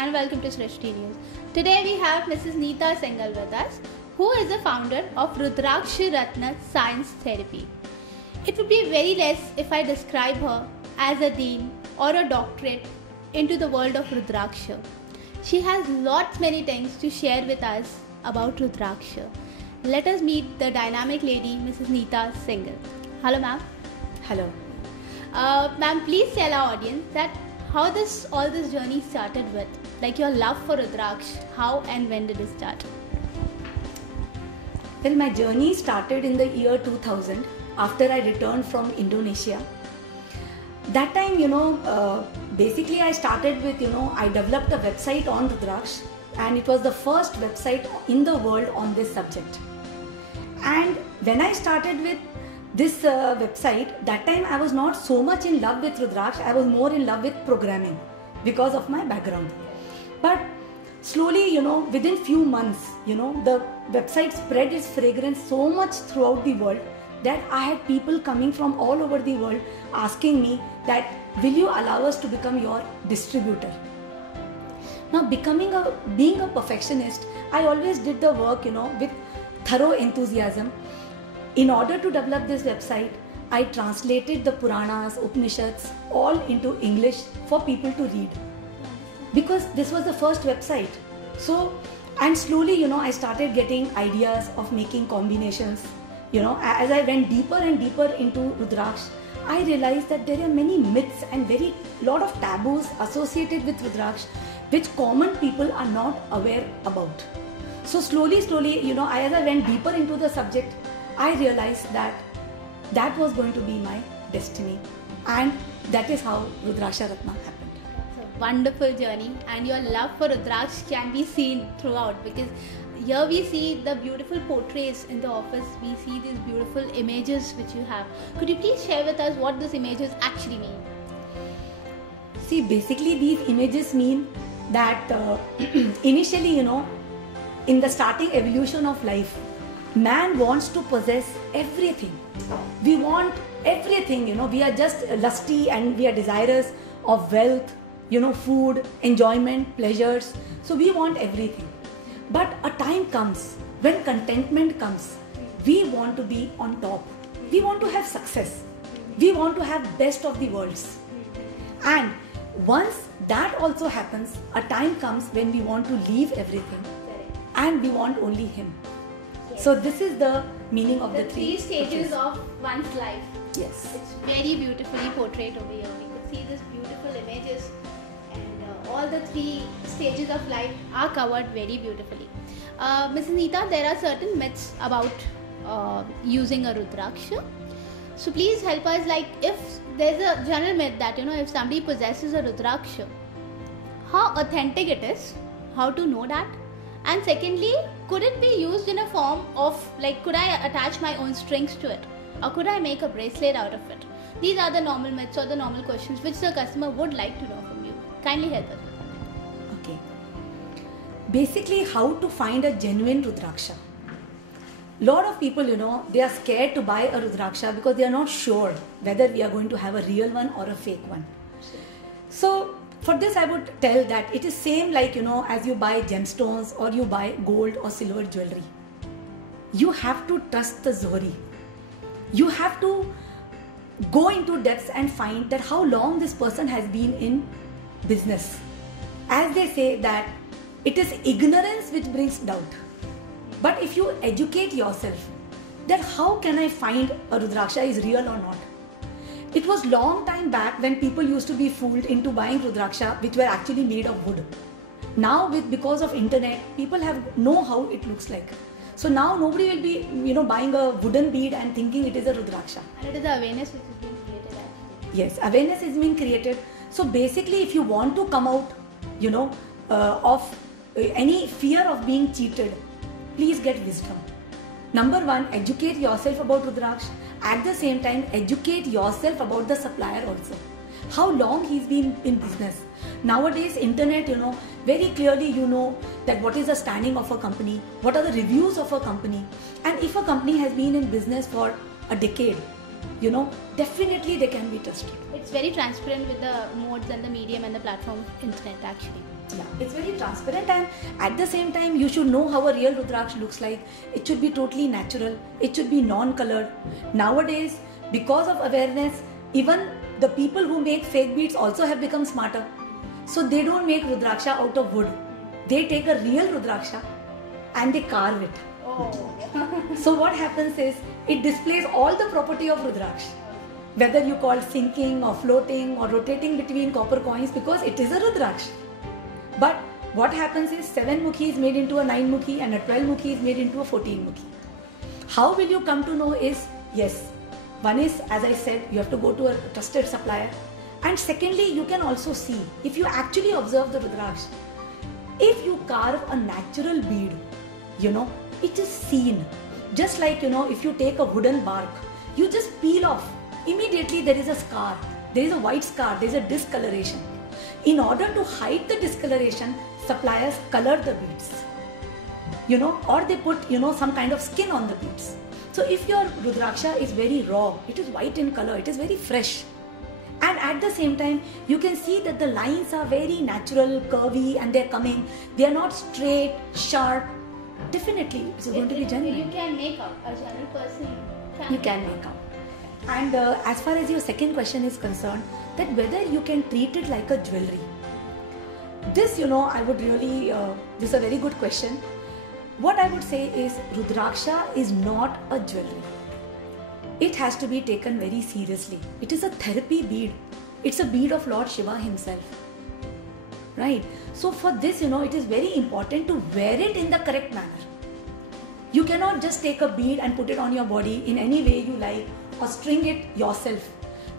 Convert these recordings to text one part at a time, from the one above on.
and welcome to Srishti News. Today we have Mrs. Neeta Singhal with us, who is the founder of Rudraksh Ratna Science Therapy. It would be very less if I describe her as a dean or a doctorate into the world of Rudraksha. She has many things to share with us about Rudraksha. Let us meet the dynamic lady, Mrs. Neeta Singhal. Hello, ma'am. Hello. Ma'am, please tell our audience that how all this journey started with, like your love for Rudraksh. How and when did it start? Well, my journey started in the year 2000 after I returned from Indonesia. That time, basically I started with, I developed a website on Rudraksh, and it was the first website in the world on this subject. And when I started with this website, that time I was not so much in love with Rudraksh, I was more in love with programming because of my background. But slowly, within few months, the website spread its fragrance so much throughout the world that I had people coming from all over the world asking me that, will you allow us to become your distributor? Now, being a perfectionist, I always did the work, with thorough enthusiasm. In order to develop this website, I translated the Puranas, Upanishads, all into English for people to read. Because this was the first website. So, and slowly, I started getting ideas of making combinations. As I went deeper and deeper into Rudraksh, I realized that there are many myths and lot of taboos associated with Rudraksh, which common people are not aware about. So slowly, as I went deeper into the subject, I realized that was going to be my destiny, and that is how Rudraksh Ratna happened. It's a wonderful journey, and your love for Rudraksh can be seen throughout, because here we see the beautiful portraits in the office. We see these beautiful images which you have. Could you please share with us what these images actually mean? See, basically these images mean that initially, in the starting evolution of life, man wants to possess everything. We want everything, we are just lusty and we are desirous of wealth, food, enjoyment, pleasures. So we want everything. But a time comes when contentment comes. We want to be on top. We want to have success. We want to have best of the worlds. And once that also happens, a time comes when we want to leave everything and we want only him. Yes. So this is the meaning of the three stages of one's life. Yes. It's very beautifully portrayed over here. We could see these beautiful images, and all the three stages of life are covered very beautifully. Mrs. Neeta, there are certain myths about using a Rudraksha. So please help us, like if there's a general myth that, if somebody possesses a Rudraksha, how authentic it is, how to know that? And secondly, could it be used in a form of, like, could I attach my own strings to it? Or could I make a bracelet out of it? These are the normal myths or the normal questions which the customer would like to know from you. Kindly help us with that. Okay. Basically, how to find a genuine Rudraksha. Lot of people, they are scared to buy a Rudraksha because they are not sure whether we are going to have a real one or a fake one. So, for this I would tell that it is same like, as you buy gemstones or you buy gold or silver jewelry. You have to trust the Zohri. You have to go into depths and find that how long this person has been in business. As they say that it is ignorance which brings doubt. But if you educate yourself, then how can I find a Rudraksha is real or not? It was long time back when people used to be fooled into buying Rudraksha which were actually made of wood. Now because of internet, people know how it looks like. So now nobody will be buying a wooden bead and thinking it is a Rudraksha. And it is the awareness which is being created actually. Yes, awareness is being created. So basically, if you want to come out, of any fear of being cheated, please get wisdom. Number one, educate yourself about Rudraksh. At the same time, educate yourself about the supplier also. How long he's been in business. Nowadays, internet, very clearly you know that what is the standing of a company, what are the reviews of a company. And if a company has been in business for a decade, definitely they can be trusted. It's very transparent with the modes and the medium and the platform internet actually. Yeah, it's very transparent, and at the same time you should know how a real Rudraksh looks like. It should be totally natural. It should be non-colored. Nowadays, because of awareness, even the people who make fake beads also have become smarter. So they don't make Rudraksha out of wood. They take a real Rudraksha and they carve it. Oh. So what happens is, it displays all the property of Rudraksh. Whether you call sinking or floating or rotating between copper coins, because it is a Rudraksh. But what happens is, 7 mukhi is made into a 9 mukhi and a 12 mukhi is made into a 14 mukhi. How will you come to know is, yes, one is, as I said, you have to go to a trusted supplier. And secondly, you can also see, if you actually observe the Rudraksh, if you carve a natural bead, it is seen. Just like, if you take a wooden bark, you just peel off. Immediately there is a scar. There is a white scar. There is a discoloration. In order to hide the discoloration, suppliers color the beads. Or they put, some kind of skin on the beads. So if your Rudraksha is very raw, it is white in color, it is very fresh. And at the same time, you can see that the lines are very natural, curvy, and they're coming. They are not straight, sharp. Definitely, it's going to be genuine. You can make up. A general person You can make up. And as far as your second question is concerned, that whether you can treat it like a jewelry. This, I would really, this is a very good question. What I would say is, Rudraksha is not a jewelry. It has to be taken very seriously. It is a therapy bead. It's a bead of Lord Shiva himself. Right? So for this, it is very important to wear it in the correct manner. You cannot just take a bead and put it on your body in any way you like, or string it yourself,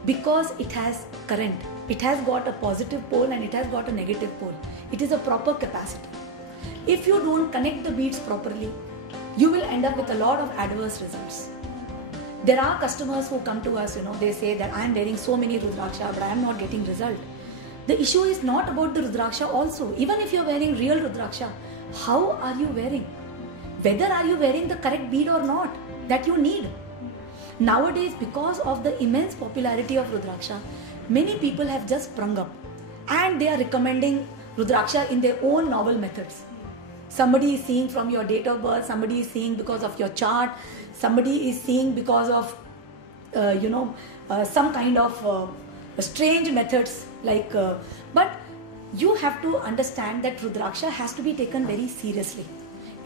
because it has current. It has got a positive pole and it has got a negative pole. It is a proper capacitor. If you don't connect the beads properly, you will end up with a lot of adverse results. There are customers who come to us, they say that I am wearing so many Rudraksha, but I am not getting result. The issue is not about the Rudraksha also. Even if you are wearing real Rudraksha, how are you wearing? Whether are you wearing the correct bead or not that you need? Nowadays, because of the immense popularity of Rudraksha, many people have just sprung up and they are recommending Rudraksha in their own novel methods. Somebody is seeing from your date of birth, somebody is seeing because of your chart, somebody is seeing because of, some kind of strange methods. But you have to understand that Rudraksha has to be taken very seriously.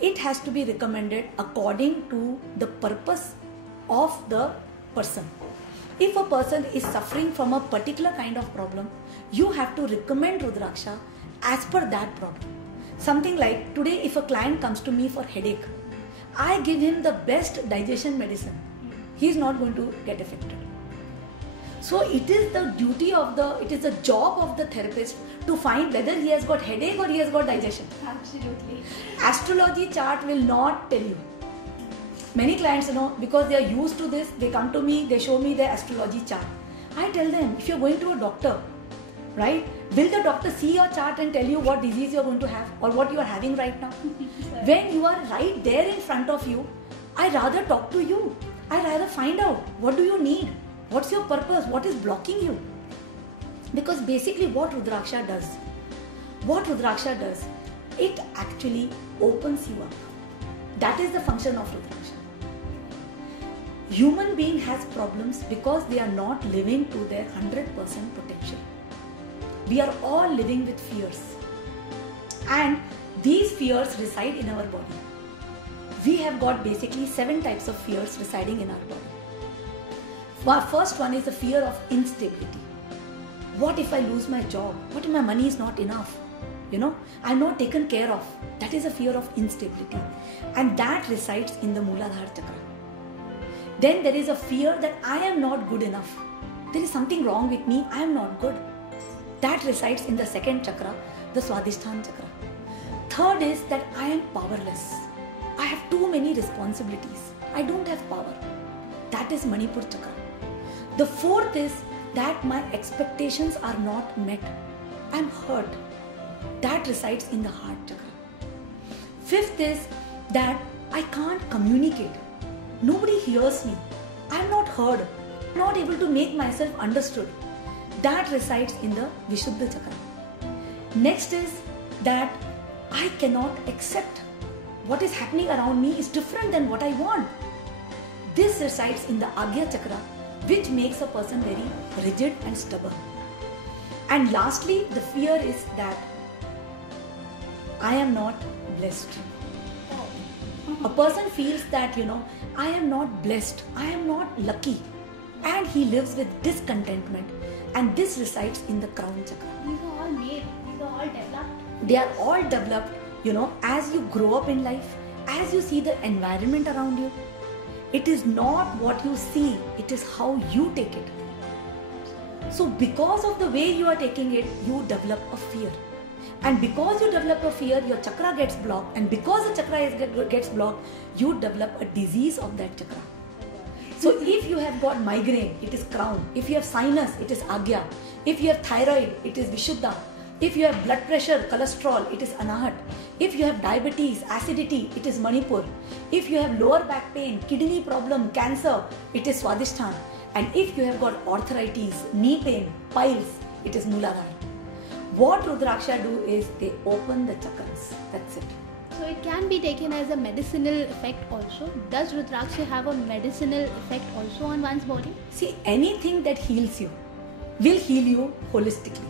It has to be recommended according to the purpose of the person. If a person is suffering from a particular kind of problem, you have to recommend Rudraksha as per that problem. Something like, today if a client comes to me for headache, I give him the best digestion medicine. He is not going to get affected. So it is the duty of it is the job of the therapist to find whether he has got headache or he has got digestion. Absolutely. Astrology chart will not tell you. Many clients, because they are used to this, they come to me, they show me their astrology chart. I tell them, if you are going to a doctor, right, will the doctor see your chart and tell you what disease you are going to have or what you are having right now? When you are right there in front of you, I rather talk to you. I rather find out, what do you need? What's your purpose? What is blocking you? Because basically what Rudraksha does, it actually opens you up. That is the function of Rudraksha. Human being has problems because they are not living to their 100% potential. We are all living with fears. And these fears reside in our body. We have got basically 7 types of fears residing in our body. First one is the fear of instability. What if I lose my job? What if my money is not enough? I'm not taken care of. That is a fear of instability. And that resides in the Mooladhara chakra. Then there is a fear that I am not good enough. There is something wrong with me. I am not good. That resides in the second chakra, the Swadhisthana chakra. Third is that I am powerless. I have too many responsibilities. I don't have power. That is Manipur chakra. The fourth is that my expectations are not met. I am hurt. That resides in the heart chakra. Fifth is that I can't communicate. Nobody hears me. I am not heard. I am not able to make myself understood. That resides in the Vishuddha chakra. Next is that I cannot accept what is happening around me is different than what I want. This resides in the Agya Chakra, which makes a person very rigid and stubborn. And lastly, the fear is that I am not blessed. A person feels that, I am not blessed, I am not lucky, and he lives with discontentment, and this resides in the crown chakra. These are all made, these are all developed. They are all developed, as you grow up in life, as you see the environment around you. It is not what you see, it is how you take it. So because of the way you are taking it, you develop a fear. And because you develop a fear, your chakra gets blocked. And because the chakra gets blocked, you develop a disease of that chakra. So if you have got migraine, it is crown. If you have sinus, it is agya. If you have thyroid, it is vishuddha. If you have blood pressure, cholesterol, it is anahat. If you have diabetes, acidity, it is manipur. If you have lower back pain, kidney problem, cancer, it is swadhisthana. And if you have got arthritis, knee pain, piles, it is Mooladhara. What Rudraksha do is they open the chakras. That's it. So it can be taken as a medicinal effect also. Does Rudraksha have a medicinal effect also on one's body? See, anything that heals you will heal you holistically.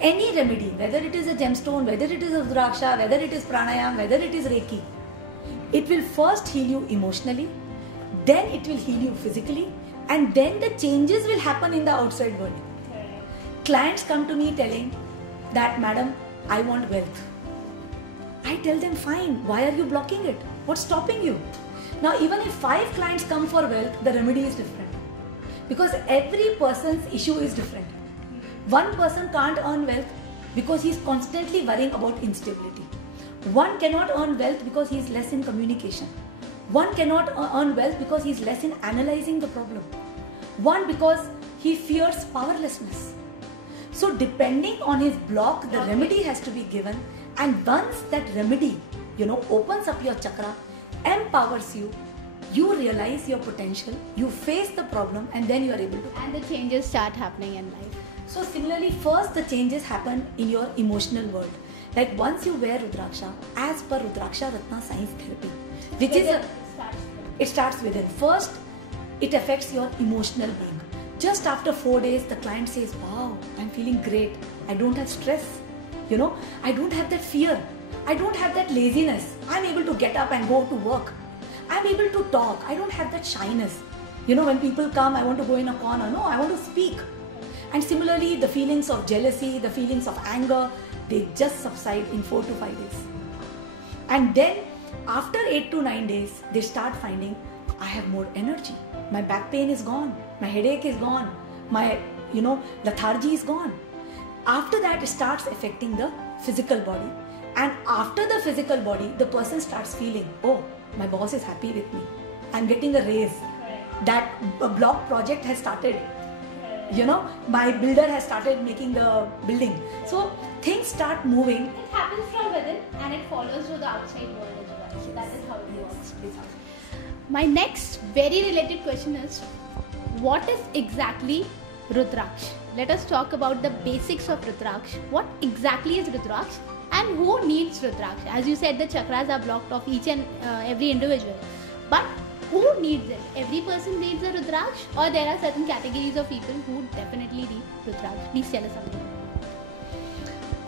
Any remedy, whether it is a gemstone, whether it is a Rudraksha, whether it is pranayam, whether it is Reiki, it will first heal you emotionally, then it will heal you physically, and then the changes will happen in the outside world. Clients come to me telling that, madam, I want wealth. I tell them, fine, why are you blocking it? What's stopping you? Now, even if 5 clients come for wealth, the remedy is different. Because every person's issue is different. One person can't earn wealth because he's constantly worrying about instability. One cannot earn wealth because he's less in communication. One cannot earn wealth because he's less in analyzing the problem. One because he fears powerlessness. So depending on his block, the remedy has to be given. And once that remedy, opens up your chakra, empowers you, you realize your potential, you face the problem, and then you are able to. And the changes start happening in life. So similarly, first the changes happen in your emotional world. Like once you wear Rudraksha, as per Rudraksha Ratna Science Therapy, which it starts within. First, it affects your emotional being. Just after 4 days, the client says, wow, I'm feeling great. I don't have stress. I don't have that fear. I don't have that laziness. I'm able to get up and go to work. I'm able to talk. I don't have that shyness. When people come, I want to go in a corner. No, I want to speak. And similarly, the feelings of jealousy, the feelings of anger, they just subside in 4 to 5 days. And then after 8 to 9 days, they start finding, I have more energy. My back pain is gone. My headache is gone. My, lethargy is gone. After that, it starts affecting the physical body. And after the physical body, the person starts feeling, oh, my boss is happy with me. I'm getting a raise. That block project has started. My builder has started making the building. So things start moving. It happens from within and it follows to the outside world as well. So that is how it works. My next very related question is, what is exactly Rudraksh? Let us talk about the basics of Rudraksh. What exactly is Rudraksh and who needs Rudraksh? As you said, the chakras are blocked of each and every individual. But who needs it? Every person needs a Rudraksh, or there are certain categories of people who definitely need Rudraksh? Please tell us something.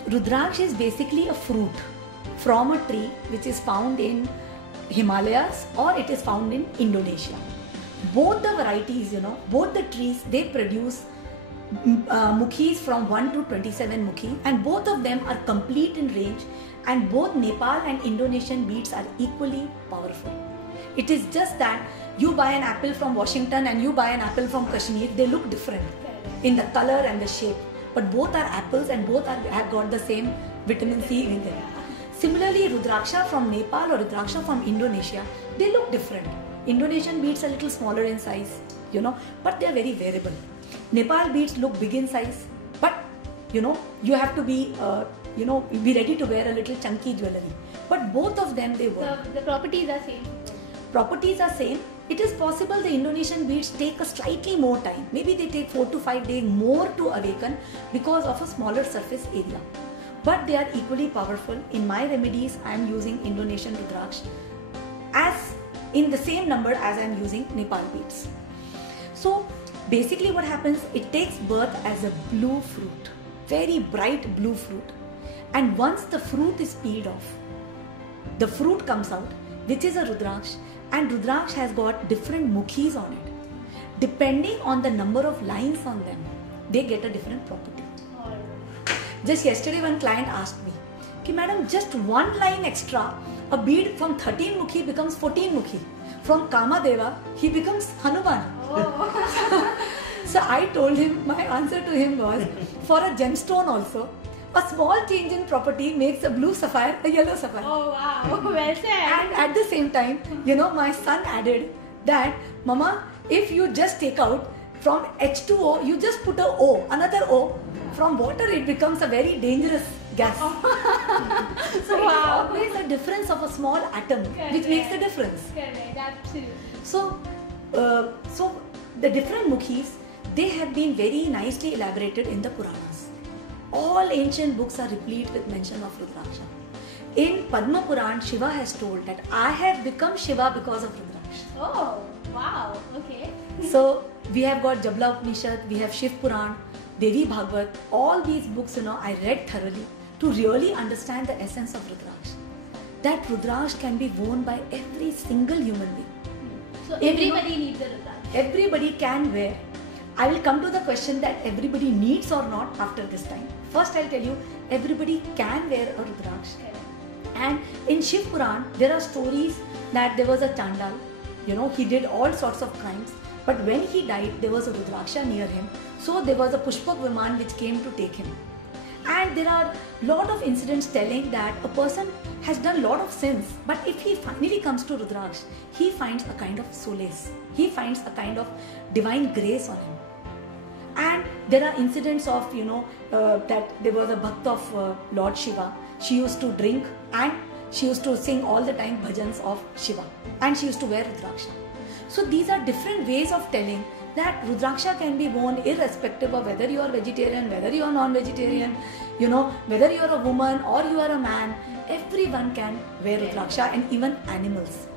Rudraksh is basically a fruit from a tree which is found in Himalayas or it is found in Indonesia. Both the varieties, both the trees, they produce mukhis from 1 to 27 mukhi, and both of them are complete in range, and both Nepal and Indonesian beets are equally powerful. It is just that you buy an apple from Washington and you buy an apple from Kashmir, they look different in the color and the shape, but both are apples and both have got the same vitamin C in them. Similarly, Rudraksha from Nepal or Rudraksha from Indonesia, they look different. Indonesian beets are a little smaller in size, but they are very variable. Nepal beets look big in size, but you have to be be ready to wear a little chunky jewelry. But both of them, they work. The properties are same. Properties are same. It is possible the Indonesian beets take a slightly more time. Maybe they take 4 to 5 days more to awaken because of a smaller surface area. but they are equally powerful. In my remedies, I am using Indonesian Rudraksh as in the same number as I am using Nepal beads. So basically what happens, it takes birth as a blue fruit, very bright blue fruit. And once the fruit is peeled off, the fruit comes out, which is a Rudraksh, and Rudraksh has got different mukhis on it. Depending on the number of lines on them, they get a different property. Just yesterday one client asked me, "Ki madam, just one line extra, a bead from 13 mukhi becomes 14 mukhi. From Kamadeva, he becomes Hanuman." Oh. So I told him, my answer to him was, for a gemstone also, a small change in property makes a blue sapphire a yellow sapphire. Oh wow, well said. And at the same time, my son added that, "Mama, if you just take out from H2O, you just put a O, another O. From water, it becomes a very dangerous gas." So it's always a difference of a small atom which makes the difference. Correct, absolutely. So the different mukhis, they have been very nicely elaborated in the Puranas. All ancient books are replete with mention of Rudraksha. In Padma Puran, Shiva has told that I have become Shiva because of Rudraksha. Oh, wow, okay. So we have got Jabla Upanishad, we have Shiv Puran, Devi Bhagavad. All these books, I read thoroughly to really understand the essence of Rudraksh. That Rudraksh can be worn by every single human being. So everybody needs a Rudraksh. Everybody can wear. I will come to the question that everybody needs or not after this time. First I'll tell you, everybody can wear a Rudraksh. And in Shiv Puran, there are stories that there was a Chandal, he did all sorts of crimes. But when he died, there was a Rudraksha near him. So there was a Pushpak Viman which came to take him. And there are lot of incidents telling that a person has done lot of sins, but if he finally comes to Rudraksh, he finds a kind of solace. He finds a kind of divine grace on him. And there are incidents of, that there was a Bhakt of Lord Shiva. She used to drink and she used to sing all the time bhajans of Shiva. And she used to wear Rudraksha. So these are different ways of telling that Rudraksha can be worn irrespective of whether you are vegetarian, whether you are non-vegetarian, whether you are a woman or you are a man. Everyone can wear Rudraksha, and even animals.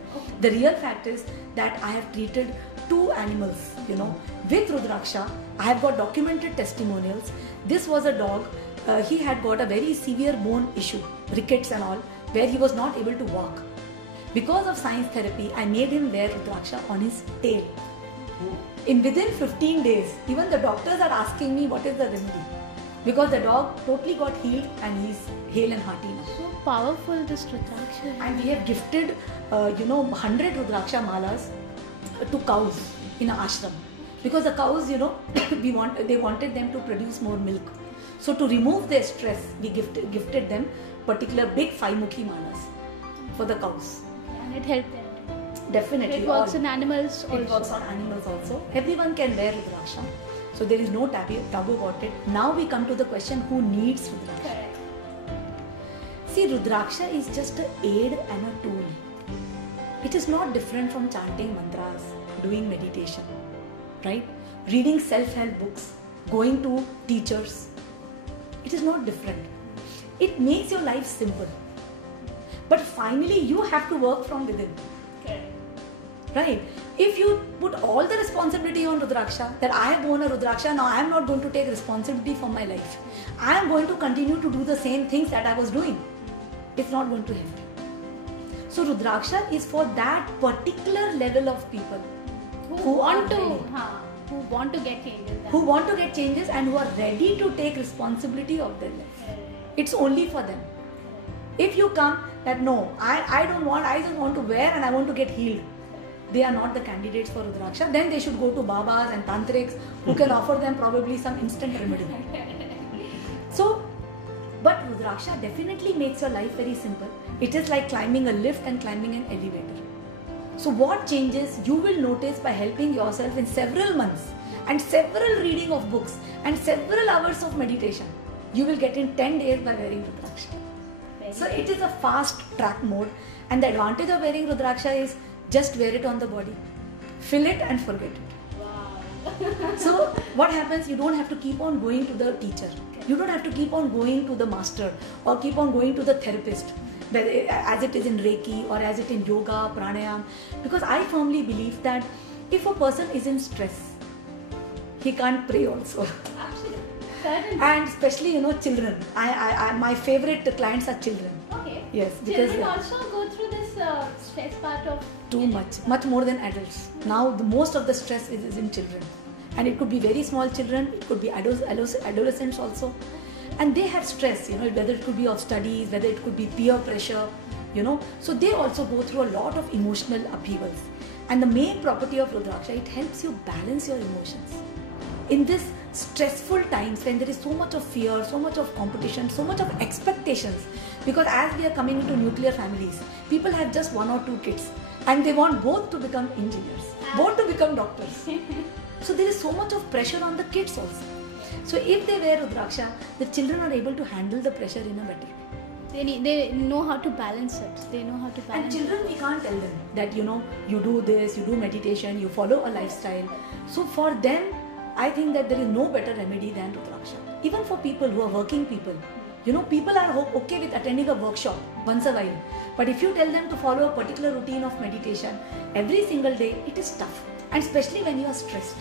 The real fact is that I have treated 2 animals, with Rudraksha. I have got documented testimonials. This was a dog. He had got a very severe bone issue, rickets and all, where he was not able to walk. Because of science therapy, I made him wear Rudraksha on his tail. Within 15 days, even the doctors are asking me what is the remedy. Because the dog totally got healed and he's hale and hearty now. So powerful, this Rudraksha. And we have gifted, 100 Rudraksha malas to cows in an ashram. Because the cows, they wanted them to produce more milk. So to remove their stress, we gifted them particular big 5-mukhi malas for the cows. And it helped them. Definitely. It works on animals also. It works on animals also. Everyone can wear Rudraksha. So there is no taboo about it. Now we come to the question, who needs Rudraksha? Correct. See, Rudraksha is just an aid and a tool. It is not different from chanting mantras, doing meditation, right? Reading self-help books, going to teachers. It is not different. It makes your life simple. But finally, you have to work from within. Correct. Right? If you put all the responsibility on Rudraksha, that I have worn a Rudraksha, now I am not going to take responsibility for my life. I am going to continue to do the same things that I was doing. It's not going to help you. So Rudraksha is for that particular level of people who want to get changes. Who want to get changes and who are ready to take responsibility of their life. It's only for them. If you come that no, I don't want, I just want to wear and I want to get healed, they are not the candidates for Rudraksha. Then they should go to Babas and Tantrics who can offer them probably some instant remedy. So, but Rudraksha definitely makes your life very simple. It is like climbing a lift and climbing an elevator. So what changes you will notice by helping yourself in several months and several reading of books and several hours of meditation, you will get in 10 days by wearing Rudraksha. So it is a fast track mode, and the advantage of wearing Rudraksha is just wear it on the body, fill it and forget it. Wow. So what happens, you don't have to keep on going to the teacher. You don't have to keep on going to the master or keep on going to the therapist, whether as it is in Reiki or as it in yoga, pranayam. Because I firmly believe that if a person is in stress, he can't pray also. Absolutely. Certainly. And especially, children. My favorite clients are children. Okay. Yes, because children also go through this stress part of too much more than adults. Now most of the stress is in children, and it could be very small children, it could be adolescents also, and they have stress, whether it could be of studies, whether it could be peer pressure, so they also go through a lot of emotional upheavals. And the main property of Rudraksha, it helps you balance your emotions in this stressful times when there is so much of fear, so much of competition, so much of expectations. Because as we are coming into nuclear families, people have just 1 or 2 kids and they want both to become engineers, both to become doctors. So there is so much of pressure on the kids also. So if they wear Rudraksha, the children are able to handle the pressure in a better way. They know how to balance it. They know how to balance. And children, we can't tell them that you do this, you do meditation, you follow a lifestyle. So for them, I think that there is no better remedy than Rudraksha. Even for people who are working people, people are okay with attending a workshop once a while. But if you tell them to follow a particular routine of meditation every single day, it is tough. And especially when you are stressed.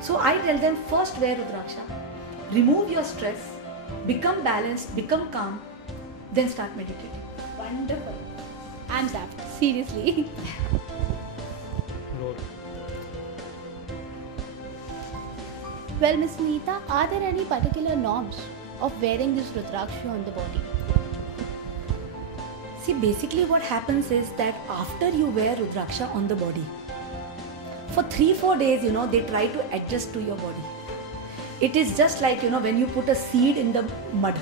So I tell them, first wear Rudraksha, remove your stress, become balanced, become calm, then start meditating. Wonderful. I'm zapped. Seriously. Well, Miss Neeta, are there any particular norms of wearing this Rudraksha on the body? See, basically what happens is that after you wear Rudraksha on the body, for 3-4 days, they try to adjust to your body. It is just like, when you put a seed in the mud,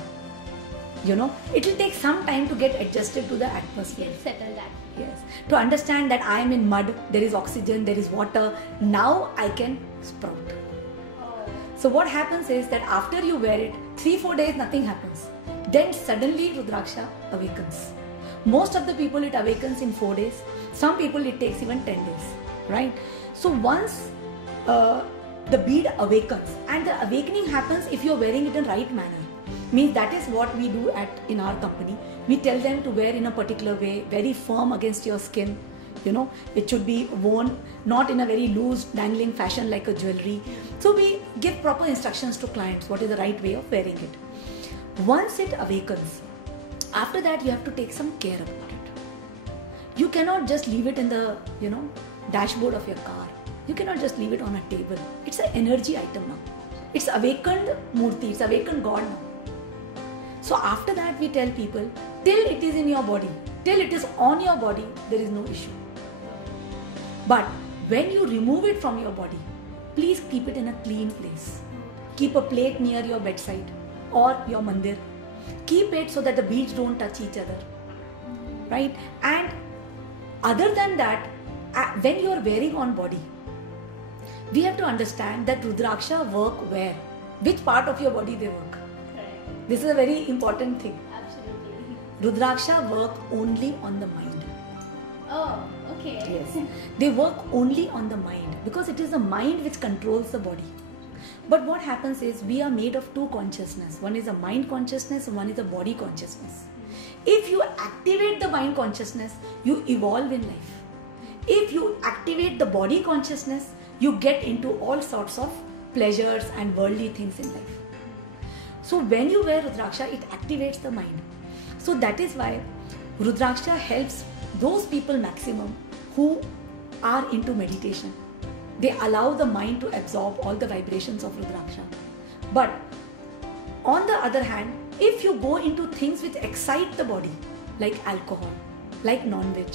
it will take some time to get adjusted to the atmosphere. Settle that. Yes. To understand that I am in mud, there is oxygen, there is water, now I can sprout. So what happens is that after you wear it, 3-4 days nothing happens. Then suddenly Rudraksha awakens. Most of the people it awakens in 4 days. Some people it takes even 10 days. Right? So once the bead awakens, and the awakening happens if you are wearing it in right manner. Means that is what we do in our company. We tell them to wear in a particular way, very firm against your skin. It should be worn not in a very loose, dangling fashion like a jewelry. So we give proper instructions to clients what is the right way of wearing it. Once it awakens, after that you have to take some care about it. You cannot just leave it in the, dashboard of your car. You cannot just leave it on a table. It's an energy item now. It's awakened Murti, it's awakened God now. So after that we tell people, till it is in your body, till it is on your body, there is no issue. But when you remove it from your body, please keep it in a clean place. Keep a plate near your bedside or your mandir. Keep it so that the beads don't touch each other. Right? And other than that, when you are wearing on body, we have to understand that Rudraksha work where? Which part of your body they work? Correct. This is a very important thing. Absolutely. Rudraksha work only on the mind. Oh, okay. Yes. They work only on the mind because it is the mind which controls the body. But what happens is we are made of 2 consciousness. One is a mind consciousness and one is a body consciousness. If you activate the mind consciousness, you evolve in life. If you activate the body consciousness, you get into all sorts of pleasures and worldly things in life. So when you wear Rudraksha, it activates the mind. So that is why Rudraksha helps those people maximum who are into meditation. They allow the mind to absorb all the vibrations of Rudraksha. But on the other hand, if you go into things which excite the body, like alcohol, like non-veg,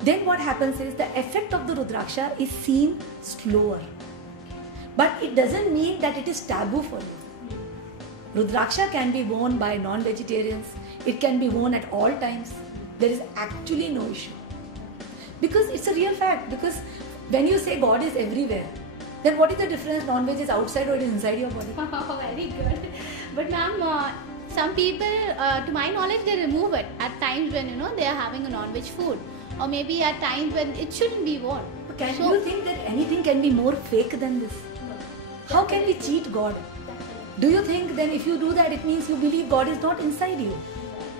then what happens is the effect of the Rudraksha is seen slower. But it doesn't mean that it is taboo for you. Rudraksha can be worn by non-vegetarians. It can be worn at all times. There is actually no issue. Because it's a real fact. Because when you say God is everywhere, then what is the difference? Non-veg is outside or it is inside your body? Very good. But ma'am, some people, to my knowledge, they remove it at times when they are having a non-veg food, or maybe at times when it shouldn't be worn. Can you think that anything can be more fake than this? How can we cheat God? Do you think then if you do that, it means you believe God is not inside you?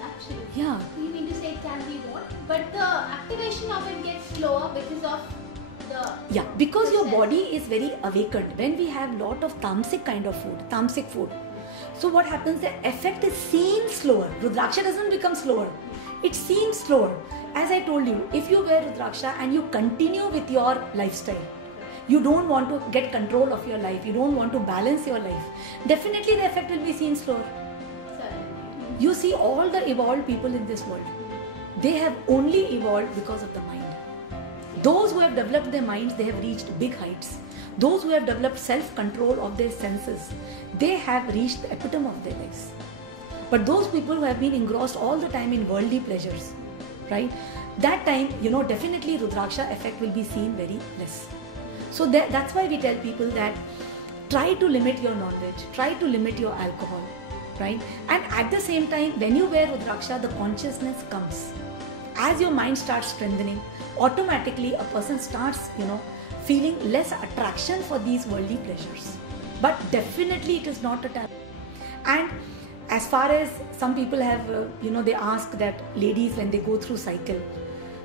Absolutely. Yeah. You mean to say it can be more, but the activation of it gets slower because of the. Yeah, because your process. body is very awakened. When we have lot of tamasic kind of food, tamasic food, so what happens? The effect is seen slower. Rudraksha doesn't become slower. It seems slower. As I told you, if you wear Rudraksha and you continue with your lifestyle, you don't want to get control of your life, you don't want to balance your life, definitely the effect will be seen slower. Certainly. You see all the evolved people in this world, they have only evolved because of the mind. Those who have developed their minds, they have reached big heights. Those who have developed self-control of their senses, they have reached the epitome of their lives. But those people who have been engrossed all the time in worldly pleasures, right? That time, definitely Rudraksha effect will be seen very less. So that's why we tell people that try to limit your non-veg, try to limit your alcohol, right? And at the same time, when you wear Rudraksha, the consciousness comes. As your mind starts strengthening, automatically a person starts, feeling less attraction for these worldly pleasures. But definitely it is not a taboo. And as far as some people have, they ask that ladies when they go through cycle.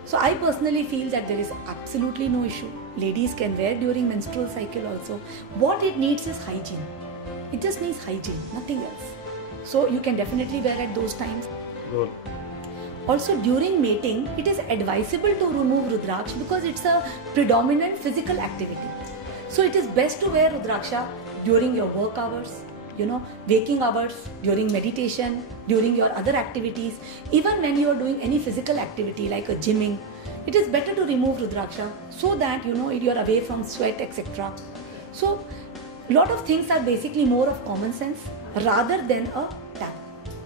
So I personally feel that there is absolutely no issue. Ladies can wear during menstrual cycle also. What it needs is hygiene. It just needs hygiene, nothing else. So you can definitely wear at those times. Good. Also during mating, it is advisable to remove Rudraksh because it's a predominant physical activity. So it is best to wear Rudraksha during your work hours, waking hours, during meditation, during your other activities. Even when you are doing any physical activity like a gymming, it is better to remove Rudraksha so that you are away from sweat, etc. So a lot of things are basically more of common sense rather than a taboo.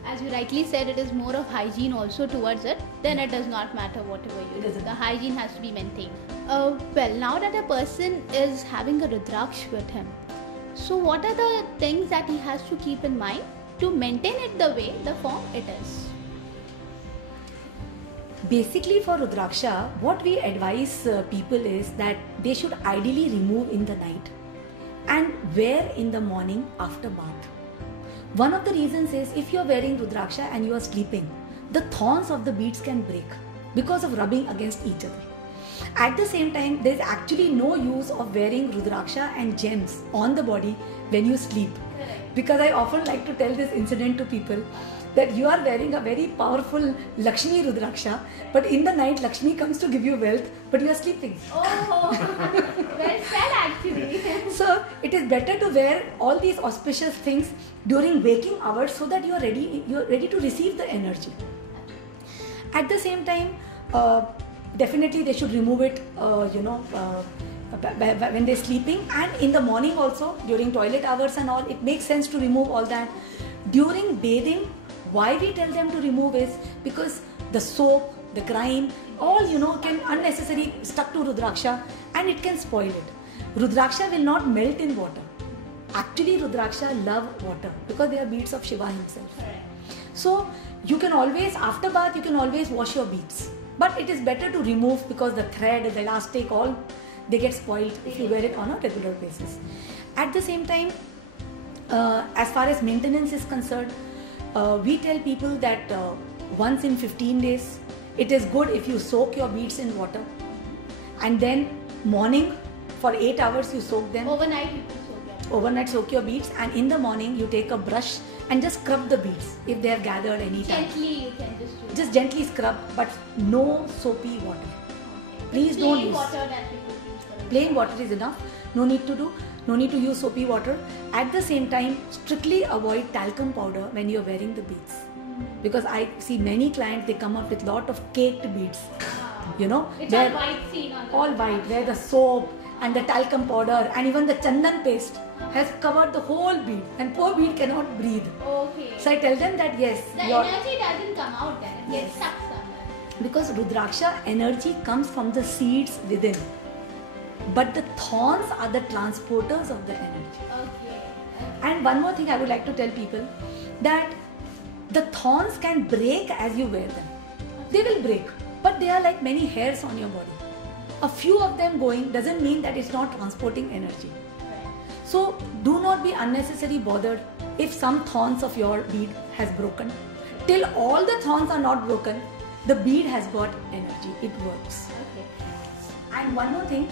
As you rightly said, it is more of hygiene also towards it. Then it does not matter whatever you do. The hygiene has to be maintained. Well, now that a person is having a Rudraksh with him, so what are the things that he has to keep in mind to maintain it the way, the form it is? Basically for Rudraksha, what we advise people is that they should ideally remove in the night and wear in the morning after bath. One of the reasons is if you are wearing Rudraksha and you are sleeping, the thorns of the beads can break because of rubbing against each other. At the same time, there is actually no use of wearing Rudraksha and gems on the body when you sleep. Because I often like to tell this incident to people that you are wearing a very powerful Lakshmi Rudraksha, but in the night Lakshmi comes to give you wealth, but you are sleeping. Oh, well said actually. So it is better to wear all these auspicious things during waking hours so that you are ready to receive the energy. At the same time, definitely they should remove it, when they're sleeping, and in the morning also during toilet hours and all. It makes sense to remove all that. During bathing, why we tell them to remove is because the soap, the grime, all can unnecessarily stuck to Rudraksha and it can spoil it. Rudraksha will not melt in water. Actually, Rudraksha love water because they are beads of Shiva himself. So you can always, after bath, you can always wash your beads. But it is better to remove because the thread, the elastic, all they get spoiled if you wear it on a regular basis. At the same time, as far as maintenance is concerned, we tell people that once in 15 days, it is good if you soak your beads in water, and then morning for 8 hours you soak them. Overnight you can soak them. Overnight soak your beads, and in the morning you take a brush and just scrub the beads if they have gathered any time. Gently you can just do Just gently scrub, but no soapy water. Please don't plain use. water that we could use for it. Plain water is enough. No need to use soapy water. At the same time, strictly avoid talcum powder when you are wearing the beads, because I see many clients, they come up with lot of caked beads. It's all white seen on the all white, where the soap and the talcum powder and even the chandan paste has covered the whole bead, and poor bead cannot breathe. Okay. So I tell them that yes, The energy doesn't come out then. It gets stuck somewhere. because Rudraksha energy comes from the seeds within, but the thorns are the transporters of the energy. Okay. And one more thing I would like to tell people, that the thorns can break as you wear them. They will break, but they are like many hairs on your body. A few of them going doesn't mean that it's not transporting energy. So do not be unnecessarily bothered if some thorns of your bead has broken. Till all the thorns are not broken, the bead has got energy. It works. Okay. And one more thing,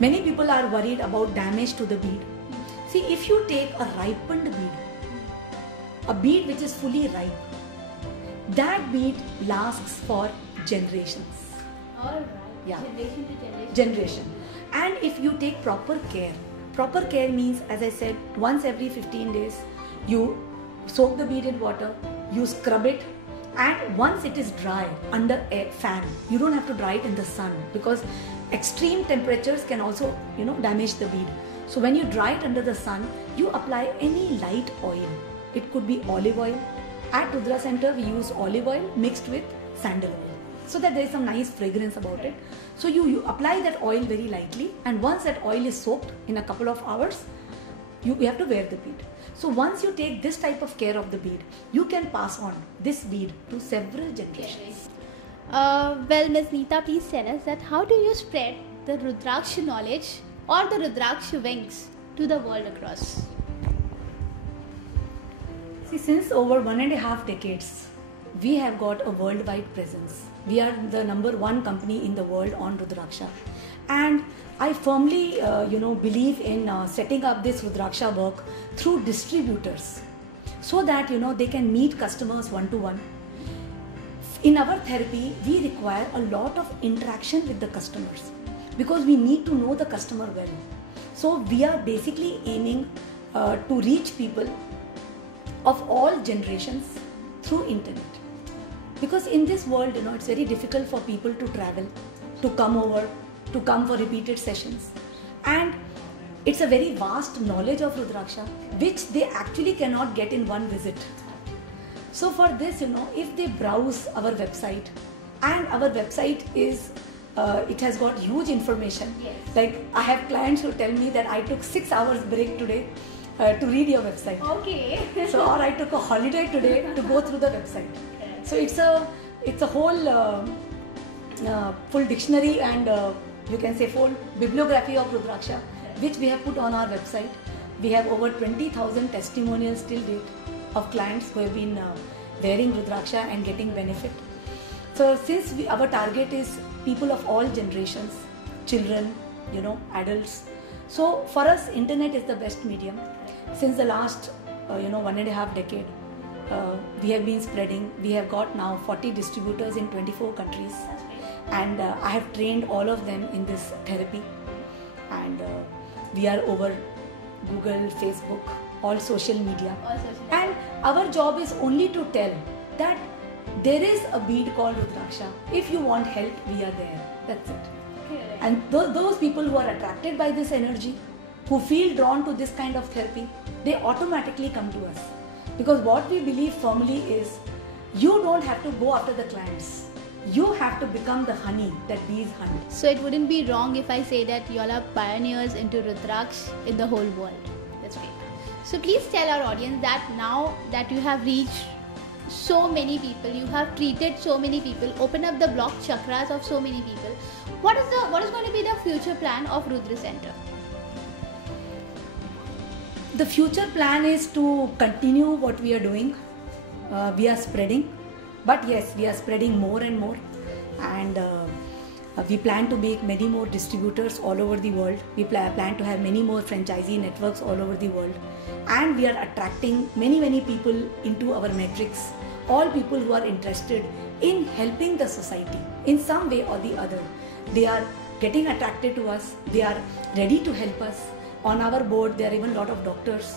many people are worried about damage to the bead. See, if you take a ripened bead, a bead which is fully ripe, that bead lasts for generations. All right. Yeah. Generation to generation. Generation. And if you take proper care means, as I said, once every 15 days, you soak the bead in water, you scrub it, and once it is dry under a fan, you don't have to dry it in the sun, because extreme temperatures can also, damage the bead. So when you dry it under the sun, you apply any light oil. It could be olive oil. At Rudra Center, we use olive oil mixed with sandal oil, so that there is some nice fragrance about it. So you apply that oil very lightly, and once that oil is soaked in a couple of hours, you have to wear the bead. So once you take this type of care of the bead, you can pass on this bead to several generations. Well, Ms. Neeta, please tell us that how do you spread the Rudraksha knowledge or the Rudraksha wings to the world across? See, since over 1.5 decades, we have got a worldwide presence. We are the number one company in the world on Rudraksha. And I firmly, believe in setting up this Rudraksha work through distributors, so that, they can meet customers one-to-one. In our therapy, we require a lot of interaction with the customers, because we need to know the customer well. So we are basically aiming to reach people of all generations through internet. Because in this world, it's very difficult for people to travel, to come for repeated sessions. And it's a very vast knowledge of Rudraksha, which they actually cannot get in one visit. So for this, if they browse our website, and our website is, it has got huge information. Yes. Like, I have clients who tell me that I took 6 hours break today to read your website. Okay. So, or I took a holiday today to go through the website. So it's a whole full dictionary and you can say full bibliography of Rudraksha, which we have put on our website. We have over 20,000 testimonials till date of clients who have been wearing Rudraksha and getting benefit. So since our target is people of all generations, children, adults. So for us, internet is the best medium. Since the last 1.5 decade, we have been spreading. We have got now 40 distributors in 24 countries, and I have trained all of them in this therapy. And we are over Google, Facebook, all social media. And our job is only to tell that there is a bead called Rudraksha. If you want help, we are there. That's it. Okay. And those people who are attracted by this energy, who feel drawn to this kind of therapy, they automatically come to us. Because what we believe firmly is, you don't have to go after the clients. You have to become the honey that bees hunt. So it wouldn't be wrong if I say that you all are pioneers into Rudraksh in the whole world. That's great. So please tell our audience that now that you have reached so many people, you have treated so many people, opened up the block chakras of so many people, what is going to be the future plan of Rudra Center? The future plan is to continue what we are doing. We are spreading, but yes, we are spreading more and more, and we plan to make many more distributors all over the world. We plan to have many more franchisee networks all over the world, and we are attracting many people into our matrix. All people who are interested in helping the society in some way or the other, they are getting attracted to us. They are ready to help us. On our board, there are even a lot of doctors,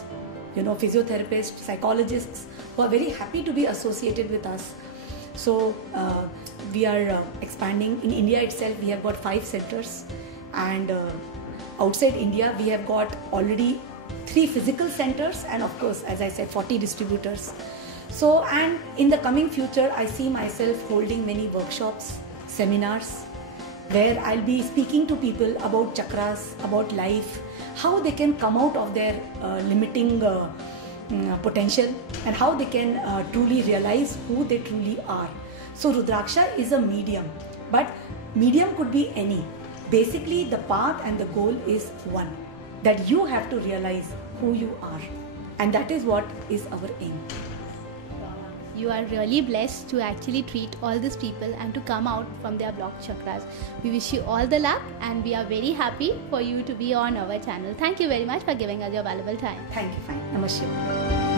physiotherapists, psychologists who are very happy to be associated with us. So we are expanding. In India itself, we have got 5 centers, and outside India, we have got already 3 physical centers, and of course, as I said, 40 distributors. So, and in the coming future, I see myself holding many workshops, seminars, where I'll be speaking to people about chakras, about life, how they can come out of their limiting potential, and how they can truly realize who they truly are. So Rudraksha is a medium, but medium could be any. Basically, the path and the goal is one, that you have to realize who you are. and that is what is our aim. You are really blessed to actually treat all these people and to come out from their blocked chakras. We wish you all the luck, and we are very happy for you to be on our channel. Thank you very much for giving us your valuable time. Thank you. Fine. Namaste.